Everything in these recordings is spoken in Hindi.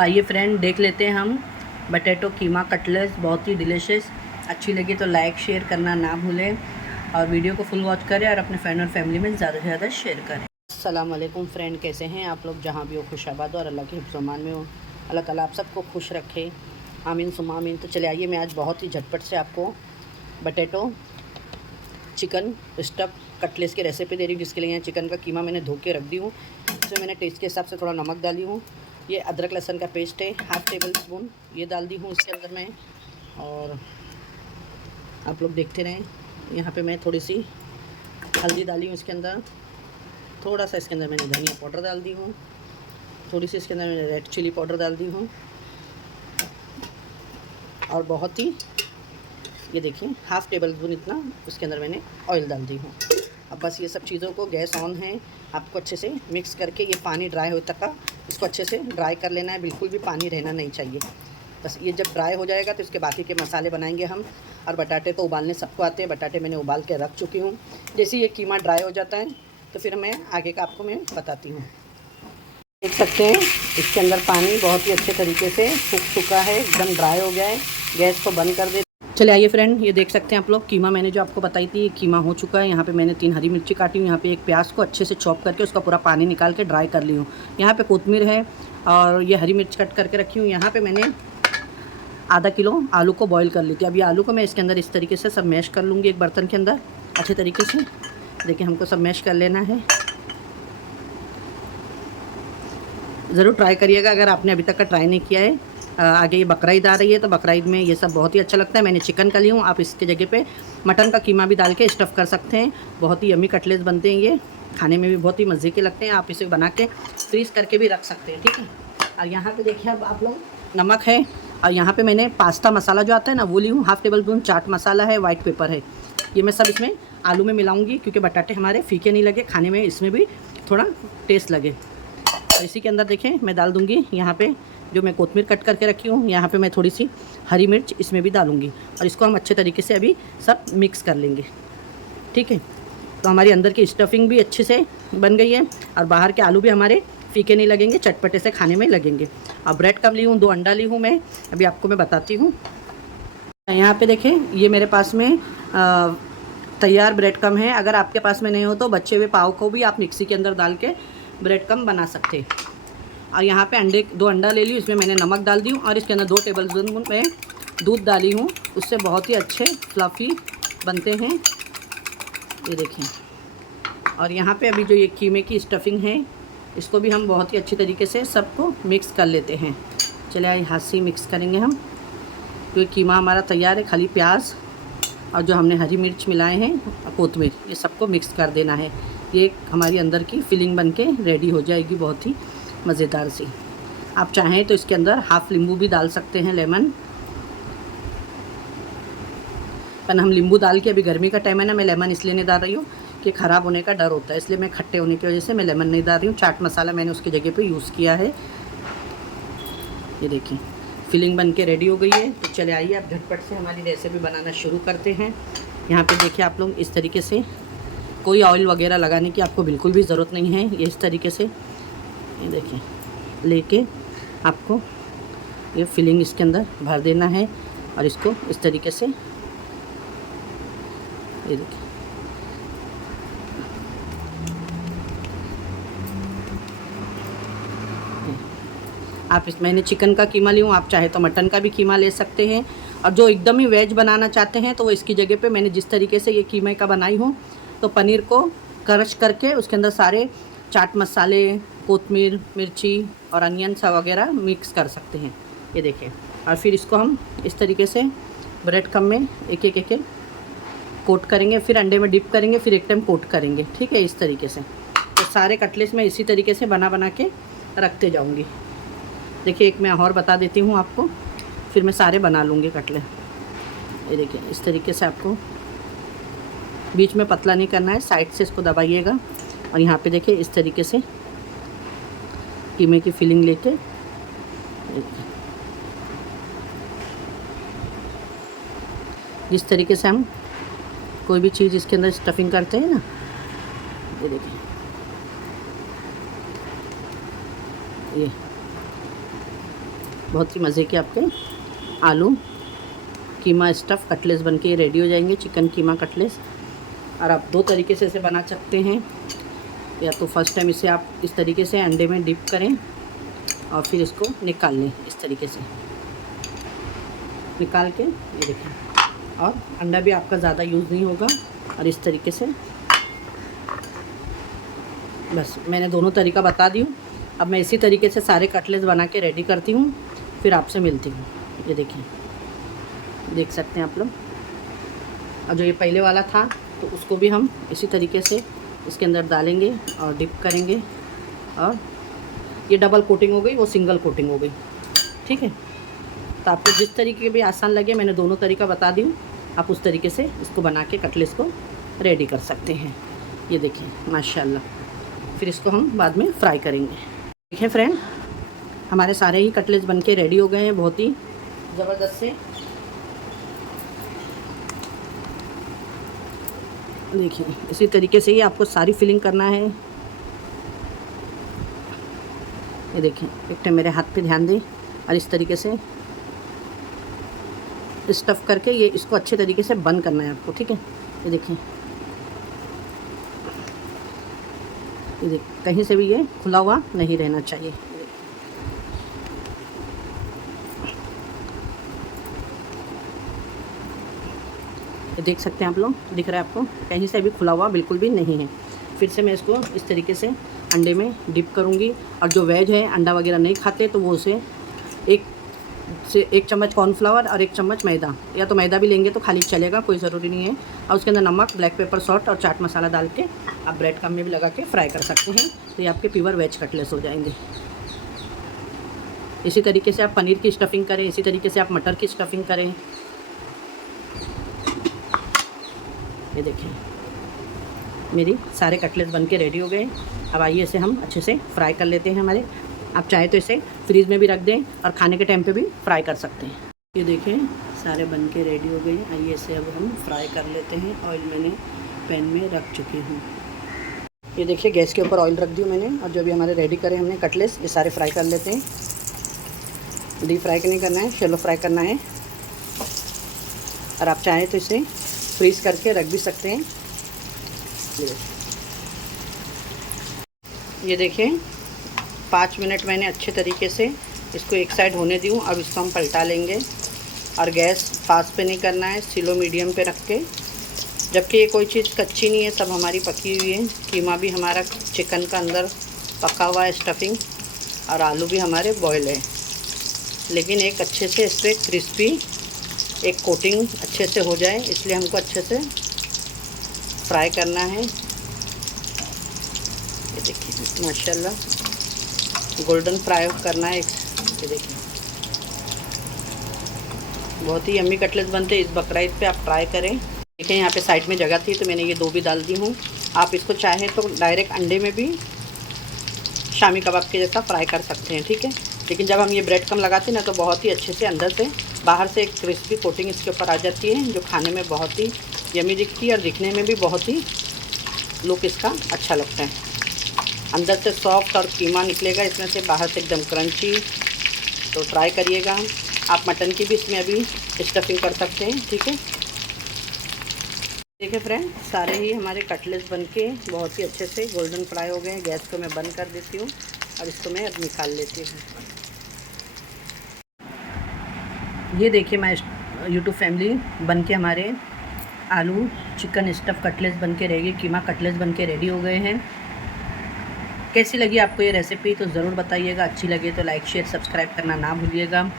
आइए फ्रेंड, देख लेते हैं हम बटेटो कीमा कटलेट्स। बहुत ही डिलीशियस। अच्छी लगी तो लाइक शेयर करना ना भूलें और वीडियो को फुल वॉच करें और अपने फ्रेंड और फैमिली में ज़्यादा से ज़्यादा शेयर करें। अस्सलाम वालेकुम फ्रेंड, कैसे हैं आप लोग? जहाँ भी हो खुशाबाद और अल्लाह के हिफ्ज़-ओ-अमान में हो। अल्लाह ताला आप सबको खुश रखे, आमीन सुम्मा आमीन। तो चले आइए, मैं आज बहुत ही झटपट से आपको बटेटो चिकन स्टफ़ कटलेट्स की रेसिपी दे रही हूँ, जिसके लिए यहाँ चिकन का कीमा मैंने धो के रख दी हूँ। इसमें मैंने टेस्ट के हिसाब से थोड़ा नमक डाली हूँ। ये अदरक लहसुन का पेस्ट है, हाफ़ टेबल स्पून ये डाल दी हूँ इसके अंदर में। और आप लोग देखते रहें, यहाँ पे मैं थोड़ी सी हल्दी डाली हूँ इसके अंदर। थोड़ा सा इसके अंदर मैंने धनिया पाउडर डाल दी हूँ। थोड़ी सी इसके अंदर मैंने रेड चिली पाउडर डाल दी हूँ। और बहुत ही, ये देखिए, हाफ़ टेबल स्पून इतना इसके अंदर मैंने ऑयल डाल दी हूँ। अब बस ये सब चीज़ों को, गैस ऑन है, आपको अच्छे से मिक्स करके ये पानी ड्राई हो तक का इसको अच्छे से ड्राई कर लेना है। बिल्कुल भी पानी रहना नहीं चाहिए। बस ये जब ड्राई हो जाएगा तो इसके बाकी के मसाले बनाएंगे हम। और बटाटे तो उबालने सबको आते हैं, बटाटे मैंने उबाल के रख चुकी हूँ। जैसे ये कीमा ड्राई हो जाता है तो फिर मैं आगे का आपको मैं बताती हूँ। देख सकते हैं इसके अंदर पानी बहुत ही अच्छे तरीके से सूख चुका है, एकदम ड्राई हो गया है। गैस को बंद कर दे। चले आइए फ्रेंड, ये देख सकते हैं आप लोग, कीमा मैंने जो आपको बताई थी, कीमा हो चुका है। यहाँ पे मैंने 3 हरी मिर्ची काटी हूँ। यहाँ पे एक प्याज को अच्छे से चॉप करके उसका पूरा पानी निकाल के ड्राई कर ली हूँ। यहाँ पे कोतमीर है और ये हरी मिर्च कट करके रखी हूँ। यहाँ पे मैंने आधा किलो आलू को बॉईल कर ली थी। अब ये आलू को मैं इसके अंदर इस तरीके से सब मैश कर लूँगी एक बर्तन के अंदर अच्छे तरीके से। देखिए, हमको सब मैश कर लेना है। ज़रूर ट्राई करिएगा अगर आपने अभी तक का ट्राई नहीं किया है। आगे ये बकरीद आ रही है तो बकरीद में ये सब बहुत ही अच्छा लगता है। मैंने चिकन का ली हूँ, आप इसके जगह पे मटन का कीमा भी डाल के स्टफ़ कर सकते हैं। बहुत ही यम्मी कटलेट्स बनते हैं, ये खाने में भी बहुत ही मज़े के लगते हैं। आप इसे बना के फ्रीज़ करके भी रख सकते हैं, ठीक है। और यहाँ पे देखिए, अब आप लोग, नमक है। और यहाँ पे मैंने पास्ता मसाला जो आता है ना, वो ली हूँ। Half table spoon chaat masala है, वाइट पेपर है। ये मैं सब इसमें आलू में मिलाऊँगी क्योंकि बटाटे हमारे फीके नहीं लगे, खाने में इसमें भी थोड़ा टेस्ट लगे। और इसी के अंदर देखें, मैं डाल दूँगी यहाँ पे जो मैं कोतमीर कट करके रखी हूँ। यहाँ पे मैं थोड़ी सी हरी मिर्च इसमें भी डालूँगी और इसको हम अच्छे तरीके से अभी सब मिक्स कर लेंगे, ठीक है। तो हमारी अंदर की स्टफिंग भी अच्छे से बन गई है और बाहर के आलू भी हमारे फीके नहीं लगेंगे, चटपटे से खाने में लगेंगे। अब ब्रेड कम ली हूँ, 2 अंडा ली हूँ मैं, अभी आपको मैं बताती हूँ। यहाँ पर देखें, ये मेरे पास में तैयार ब्रेड कम है। अगर आपके पास में नहीं हो तो बचे हुए पाव को भी आप मिक्सी के अंदर डाल के ब्रेड कम बना सकते हैं। और यहाँ पे 2 अंडा ले ली, इसमें मैंने नमक डाल दी हूँ और इसके अंदर 2 टेबल स्पून में दूध डाली हूँ। उससे बहुत ही अच्छे फ्लफ़ी बनते हैं, ये देखें। और यहाँ पे अभी जो ये कीमे की स्टफिंग है, इसको भी हम बहुत ही अच्छी तरीके से सबको मिक्स कर लेते हैं। चले आइए, हाथ से मिक्स करेंगे हम, क्योंकि कीमा हमारा तैयार है। खाली प्याज और जो हमने हरी मिर्च मिलाए हैं, कोतमीर, ये सबको मिक्स कर देना है। ये हमारी अंदर की फिलिंग बन के रेडी हो जाएगी, बहुत ही मज़ेदार सी। आप चाहें तो इसके अंदर हाफ़ नींबू भी डाल सकते हैं, लेमन। पर हम नींबू डाल के, अभी गर्मी का टाइम है ना, मैं लेमन इसलिए नहीं डाल रही हूँ कि ख़राब होने का डर होता है, इसलिए मैं खट्टे होने की वजह से मैं लेमन नहीं डाल रही हूँ। चाट मसाला मैंने उसकी जगह पे यूज़ किया है। ये देखिए, फिलिंग बन के रेडी हो गई है। तो चले आइए, आप झटपट से हमारी रेसिपी बनाना शुरू करते हैं। यहाँ पर देखिए आप लोग, इस तरीके से कोई ऑयल वगैरह लगाने की आपको बिल्कुल भी ज़रूरत नहीं है। ये इस तरीके से, ये देखिए, लेके आपको ये फिलिंग इसके अंदर भर देना है और इसको इस तरीके से, ये देखिए, आप मैंने चिकन का कीमा ली हूँ, आप चाहे तो मटन का भी कीमा ले सकते हैं। और जो एकदम ही वेज बनाना चाहते हैं तो वो इसकी जगह पे मैंने जिस तरीके से ये कीमे का बनाई हूँ, तो पनीर को क्रश करके उसके अंदर सारे चाट मसाले, कोतमीर, मिर्ची और अनियन वगैरह मिक्स कर सकते हैं, ये देखिए। और फिर इसको हम इस तरीके से ब्रेड कम में एक एक कोट करेंगे, फिर अंडे में डिप करेंगे, फिर एक टाइम कोट करेंगे, ठीक है, इस तरीके से। तो सारे कटलेट्स में इसी तरीके से बना के रखते जाऊँगी। देखिए, एक मैं और बता देती हूँ आपको, फिर मैं सारे बना लूँगी कटलेट। ये देखिए, इस तरीके से आपको बीच में पतला नहीं करना है, साइड से इसको दबाइएगा। और यहाँ पे देखिए, इस तरीके से कीमे की फिलिंग लेके, जिस तरीके से हम कोई भी चीज़ इसके अंदर स्टफिंग करते हैं ना, ये देखिए, ये बहुत ही मज़े के आपके आलू कीमा स्टफ़ कटलेट्स बन के रेडी हो जाएंगे, चिकन कीमा कटलेट्स। और आप दो तरीके से इसे बना सकते हैं, या तो फर्स्ट टाइम इसे आप इस तरीके से अंडे में डिप करें और फिर इसको निकाल लें इस तरीके से निकाल के, ये देखें। और अंडा भी आपका ज़्यादा यूज़ नहीं होगा। और इस तरीके से बस मैंने दोनों तरीका बता दी हूँ। अब मैं इसी तरीके से सारे कटलेट्स बना के रेडी करती हूँ, फिर आपसे मिलती हूँ। ये देखिए, देख सकते हैं आप लोग। और जो ये पहले वाला था तो उसको भी हम इसी तरीके से इसके अंदर डालेंगे और डिप करेंगे। और ये डबल कोटिंग हो गई, वो सिंगल कोटिंग हो गई, ठीक है। तो आपको जिस तरीके भी आसान लगे, मैंने दोनों तरीका बता दी हूँ, आप उस तरीके से इसको बना के कटलेट्स को रेडी कर सकते हैं। ये देखिए माशाल्लाह। फिर इसको हम बाद में फ्राई करेंगे। देखिए फ्रेंड, हमारे सारे ही कटलेट्स बन के रेडी हो गए हैं, बहुत ही ज़बरदस्त से। देखिए इसी तरीके से ही आपको सारी फिलिंग करना है। ये देखिए, एक टाइम मेरे हाथ पे ध्यान दें। और इस तरीके से स्टफ़ करके ये इसको अच्छे तरीके से बंद करना है आपको, ठीक है। ये देखिए, ये देखिए, कहीं से भी ये खुला हुआ नहीं रहना चाहिए। ये देख सकते हैं आप लोग, दिख रहा है आपको, कहीं से भी खुला हुआ बिल्कुल भी नहीं है। फिर से मैं इसको इस तरीके से अंडे में डिप करूँगी। और जो वेज है, अंडा वगैरह नहीं खाते, तो वो उसे एक चम्मच कॉर्नफ्लावर और 1 चम्मच मैदा, या तो मैदा भी लेंगे तो खाली चलेगा, कोई ज़रूरी नहीं है। और उसके अंदर नमक, ब्लैक पेपर, सॉल्ट और चाट मसाला डाल के आप ब्रेड क्रम्ब में भी लगा के फ्राई कर सकते हैं। तो ये आपके प्योर वेज कटलेट्स हो जाएंगे। इसी तरीके से आप पनीर की स्टफ़िंग करें, इसी तरीके से आप मटर की स्टफ़िंग करें। ये देखिए, मेरी सारे कटलेट्स बन के रेडी हो गए। अब आइए इसे हम अच्छे से फ्राई कर लेते हैं हमारे। आप चाहे तो इसे फ्रीज़ में भी रख दें और खाने के टाइम पे भी फ्राई कर सकते हैं। ये देखें, सारे बन के रेडी हो गए। आइए इसे अब हम फ्राई कर लेते हैं। ऑयल मैंने पैन में रख चुकी हूँ। ये देखिए, गैस के ऊपर ऑयल रख दी मैंने। और जो भी हमारे रेडी करे हमने कटलेट्स, ये सारे फ्राई कर लेते हैं। डीप फ्राई नहीं करना है, शैलो फ्राई करना है। और आप चाहें तो इसे फ्रीज़ करके रख भी सकते हैं। ये देखें, 5 मिनट मैंने अच्छे तरीके से इसको एक साइड होने दी हूँ। अब इसको हम पलटा लेंगे। और गैस फास्ट पे नहीं करना है, स्लो मीडियम पे रख के। जबकि ये कोई चीज़ कच्ची नहीं है, सब हमारी पकी हुई है। कीमा भी हमारा चिकन का अंदर पका हुआ है, स्टफिंग, और आलू भी हमारे बॉयल है। लेकिन एक अच्छे से इस पर क्रिस्पी एक कोटिंग अच्छे से हो जाए, इसलिए हमको अच्छे से फ्राई करना है। ये देखिए माशाल्लाह, गोल्डन फ्राई करना है। ये देखिए, बहुत ही यम्मी कटलेट्स बनते हैं। इस बकरीद पे आप ट्राई करें। देखिए, यहाँ पे साइड में जगह थी तो मैंने ये 2 भी डाल दी हूँ। आप इसको चाहें तो डायरेक्ट अंडे में भी शामी कबाब के जैसा फ्राई कर सकते हैं, ठीक है। लेकिन जब हम ये ब्रेड क्रम्ब लगाते हैं ना, तो बहुत ही अच्छे से अंदर से बाहर से एक क्रिस्पी कोटिंग इसके ऊपर आ जाती है, जो खाने में बहुत ही यम्मी दिखती है और दिखने में भी बहुत ही लुक इसका अच्छा लगता है। अंदर से सॉफ्ट और कीमा निकलेगा इसमें से, बाहर से एकदम क्रंची। तो ट्राई करिएगा। आप मटन की भी इसमें अभी स्टफिंग कर सकते हैं, ठीक है। देखिए फ्रेंड, सारे ही हमारे कटलेट्स बनके बहुत ही अच्छे से गोल्डन फ्राई हो गए हैं। गैस को मैं बंद कर देती हूँ और इसको मैं अब निकाल लेती हूँ। ये देखिए, मैं यूट्यूब फैमिली बनके हमारे आलू चिकन स्टफ़ कटलेट्स बनके रेडी, कीमा कटलेट्स बनके रेडी हो गए हैं। कैसी लगी आपको ये रेसिपी तो ज़रूर बताइएगा। अच्छी लगे तो लाइक, शेयर, सब्सक्राइब करना ना भूलिएगा।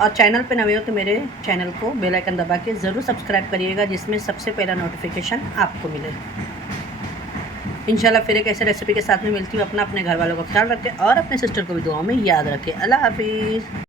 और चैनल पे नए हो तो मेरे चैनल को बेल आइकन दबा के ज़रूर सब्सक्राइब करिएगा, जिसमें सबसे पहला नोटिफिकेशन आपको मिले। इंशाल्लाह फिर एक ऐसे रेसिपी के साथ में मिलती हूँ। अपने घर वालों का ख्याल रखें और अपने सिस्टर को भी दुआओं में याद रखें। अल्लाह हाफिज़।